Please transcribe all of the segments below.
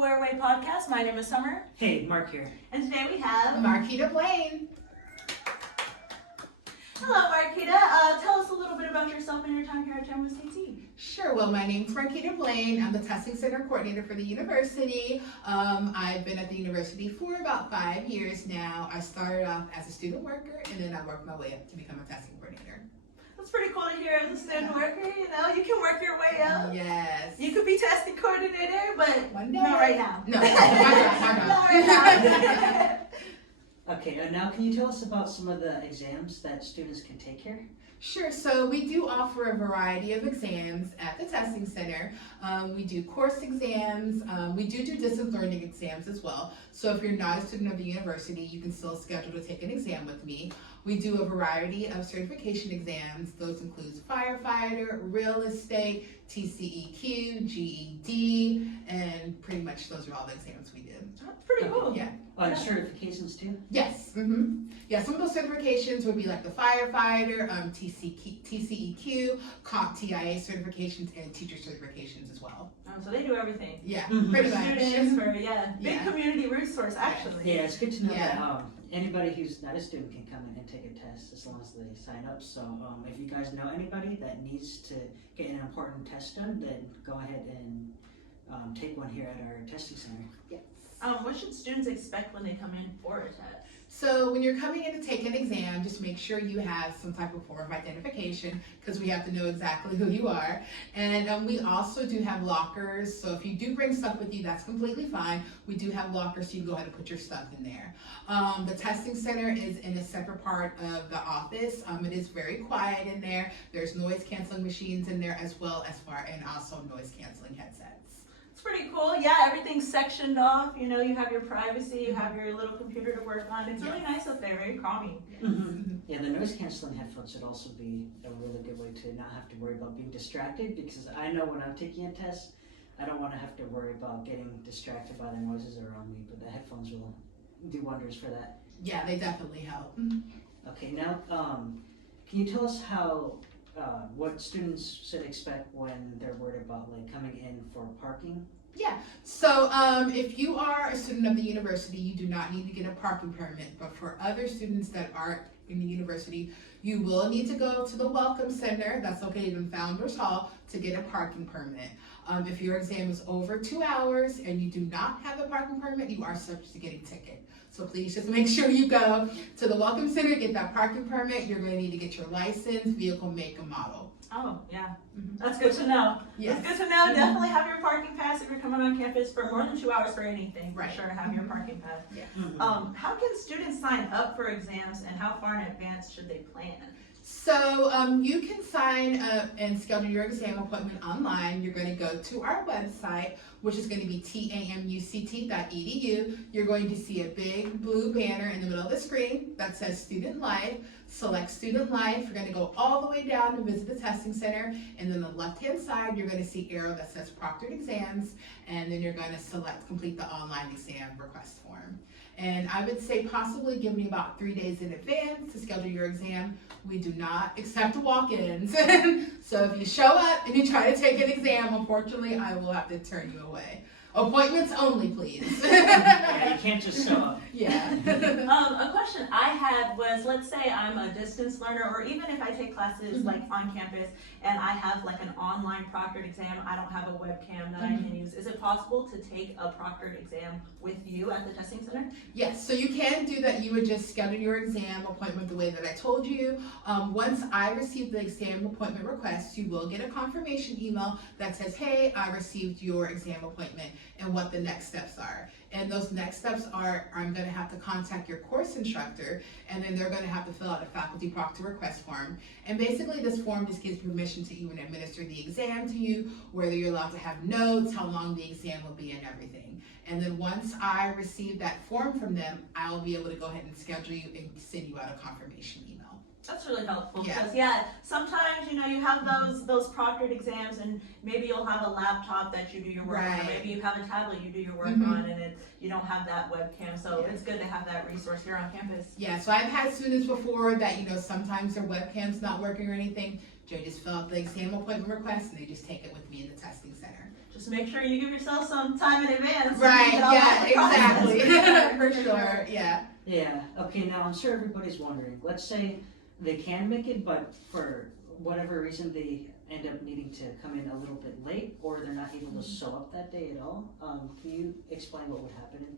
Aware Way podcast. My name is Summer. Hey, Mark here. And today we have Marquita Blain. Hello, Marquita. Tell us a little bit about yourself and your time here at TAMUCT. Sure. Well, my name's Marquita Blain. I'm the Testing Center Coordinator for the university. I've been at the university for about 5 years now. I started off as a student worker, and then I worked my way up to become a testing coordinator. That's pretty cool to hear as a student worker. You know, you can work your way up. Yes. You could be testing coordinator, but One day. not right now. No, not right now. Okay, now can you tell us about some of the exams that students can take here? Sure. So we do offer a variety of exams at the Testing Center. We do course exams. We do distance learning exams as well. So if you're not a student of the university, you can still schedule to take an exam with me. We do a variety of certification exams. Those include firefighter, real estate, TCEQ, GED, and pretty much those are all the exams we do. That's pretty cool. Yeah. And certifications too? Yes. Yeah, some of those certifications would be like the firefighter, TCEQ, comp TIA certifications, and teacher certifications as well. So they do everything. Yeah, Mhm. pretty For much. students, for big Yeah. community resource actually. Yeah, it's good to know Yeah. that anybody who's not a student can come in and take a test as long as they sign up. So if you guys know anybody that needs to get an important test done, then go ahead and take one here at our testing center. Yes. What should students expect when they come in for a test? So when you're coming in to take an exam, just make sure you have some type of form of identification because we have to know exactly who you are. And we also do have lockers. So if you do bring stuff with you, that's completely fine. We do have lockers so you can go ahead and put your stuff in there. The testing center is in a separate part of the office. It is very quiet in there. There's noise canceling machines in there as well and also noise canceling headsets. It's pretty cool. Yeah, everything's sectioned off. You know, you have your privacy, you have your little computer to work on. It's really nice up there, very calming. Yeah, the noise canceling headphones should also be a really good way to not have to worry about being distracted, because I know when I'm taking a test, I don't want to have to worry about getting distracted by the noises around me, but the headphones will do wonders for that. Yeah, they definitely help. Okay, now can you tell us how what students should expect when they're worried about like coming in for parking? Yeah, so if you are a student of the university, you do not need to get a parking permit, but for other students that aren't in the university, you will need to go to the Welcome Center that's located in Founders Hall to get a parking permit. If your exam is over 2 hours and you do not have a parking permit, you are subject to getting a ticket. So please just make sure you go to the Welcome Center, get that parking permit. You're going to need to get your license, vehicle, make, and model. Oh, yeah. That's good to know. Yes. That's good to know. Definitely have your parking pass if you're coming on campus for more than 2 hours for anything. Right. For sure, have your parking pass. Yeah. How can students sign up for exams and how far in advance should they plan? So you can sign up and schedule your exam appointment online. You're going to go to our website, which is going to be tamuct.edu. You're going to see a big blue banner in the middle of the screen that says Student Life. Select Student Life. You're going to go all the way down to visit the testing center, and then the left-hand side, you're going to see arrow that says Proctored Exams, and then you're going to complete the online exam request form. And I would say possibly give me about 3 days in advance to schedule your exam. We do not accept walk-ins. So if you show up and you try to take an exam, unfortunately, I will have to turn you away. Appointments only, please. Yeah, you can't just show up. Yeah. A question I had was, let's say I'm a distance learner, or even if I take classes like on campus and I have like an online proctored exam, I don't have a webcam that I can use. Is it possible to take a proctored exam with you at the testing center? Yes, so you can do that. You would just schedule your exam appointment the way that I told you. Once I receive the exam appointment request, you will get a confirmation email that says, hey, I received your exam appointment, and what the next steps are. And those next steps are, I'm going to have to contact your course instructor, and then they're going to have to fill out a faculty proctor request form. And basically this form just gives permission to even administer the exam to you, whether you're allowed to have notes, how long the exam will be, and everything. And then once I receive that form from them, I'll be able to go ahead and schedule you and send you out a confirmation email. That's really helpful Yeah. because sometimes you have those proctored exams, and maybe you'll have a laptop that you do your work on, or maybe you have a tablet you do your work on, and you don't have that webcam. So it's good to have that resource here on campus. Yeah, so I've had students before that sometimes their webcam's not working or anything. They just fill out the exam appointment request and they just take it with me in the testing center. Just make sure you give yourself some time in advance. Right, yeah, exactly. For For sure, yeah. Yeah, okay, now I'm sure everybody's wondering, let's say they can make it, but for whatever reason they end up needing to come in a little bit late, or they're not able to show up that day at all. Can you explain what would happen in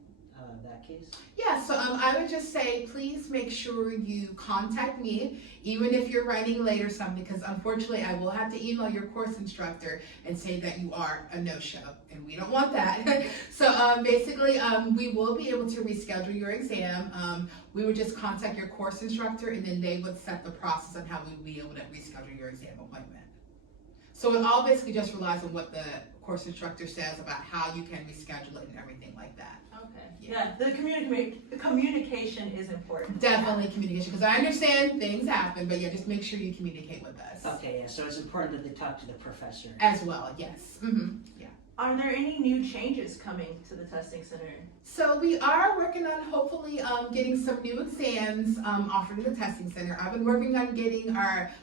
that case? Yeah, so I would just say, please make sure you contact me, even if you're running late or something, because unfortunately I will have to email your course instructor and say that you are a no-show, and we don't want that. So basically, we will be able to reschedule your exam. We would just contact your course instructor, and then they would set the process on how we would be able to reschedule your exam appointment. So it all basically just relies on what the course instructor says about how you can reschedule it and everything like that. Okay. Yeah, the communication is important. Definitely communication, because I understand things happen, but yeah, just make sure you communicate with us. Okay, yeah, so it's important that they talk to the professor. As well, yes. Yeah. Are there any new changes coming to the testing center? So we are working on hopefully getting some new exams offered in the testing center. I've been working on getting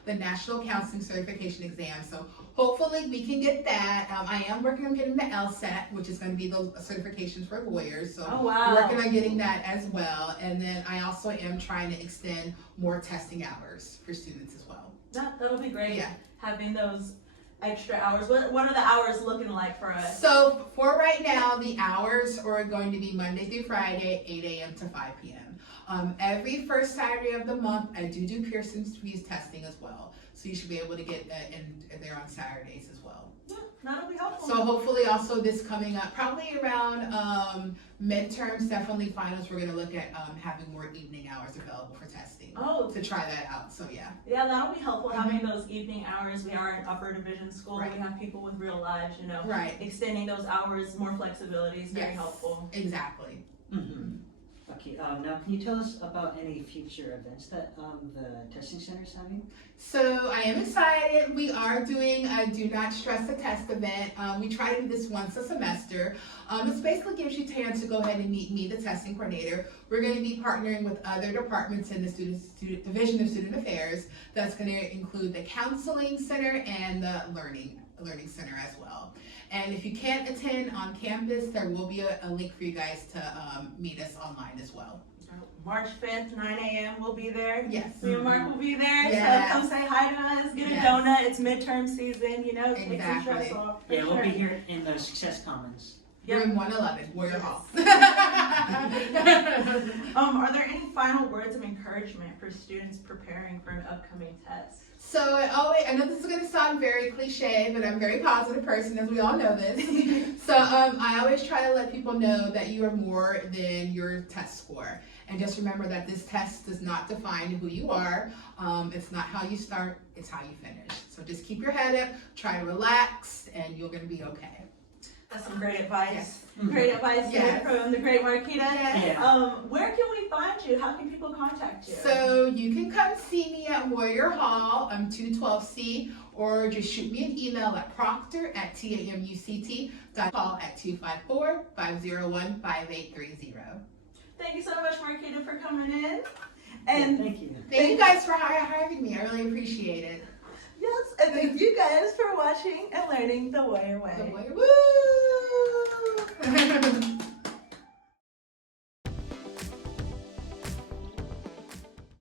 the National Counseling Certification exam, so hopefully we can get that. I am working on getting the LSAT, which is going to be the certification for lawyers. So Oh, wow. we're working on getting that as well. And then I also am trying to extend more testing hours for students as well. That'll be great. Yeah. Having those extra hours. What are the hours looking like for us? So for right now, the hours are going to be Monday through Friday, 8 a.m. to 5 p.m. Every first Saturday of the month, I do Pearson's fees testing as well. So you should be able to get in there on Saturdays as well. Yeah, that'll be helpful. So hopefully also this coming up, probably around midterms, definitely finals, we're gonna look at having more evening hours available for testing. Oh. To try that out, so yeah. Yeah, that'll be helpful, having those evening hours. We are an upper division school. Right. We have people with real lives, you know. Right, Extending those hours, more flexibility is very Yes. helpful. exactly. Mm-hmm. Okay, now can you tell us about any future events that the testing center is having? So I am excited. We are doing a Do Not Stress the Test event. We try to do this once a semester. It basically gives you a chance to go ahead and meet me, the testing coordinator. We're going to be partnering with other departments in the Division of Student Affairs. That's going to include the Counseling Center and the Learning Center as well. And if you can't attend on campus, there will be a link for you guys to meet us online as well. March 5th, 9 a.m. we'll be there. Yes. Me and Mark will be there. Yes. So come say hi to us, get a Yes. donut. It's midterm season, you know, take some Exactly. stress off. for Yeah, we'll sure. be here in the Success Commons. Yep. Room 111, Warrior Hall. Are there any final words of encouragement for students preparing for an upcoming test? So I know this is going to sound very cliche, but I'm a very positive person, as we all know this. So I always try to let people know that you are more than your test score. And just remember that this test does not define who you are. It's not how you start, it's how you finish. So just keep your head up, try to relax, and you're going to be okay. That's some great advice. Yes. Great advice Yes. from the great Marquita. Yes. Yeah. Where can we find you? How can people contact you? So you can come see me at Warrior Hall, 212C, or just shoot me an email at proctor@tamuct.com, call at 254-501-5830. Thank you so much, Marquita, for coming in. And thank you. Thank you guys for hiring me. I really appreciate it. Yes, and thank you guys for watching and learning the Warrior Way. The Warrior, woo!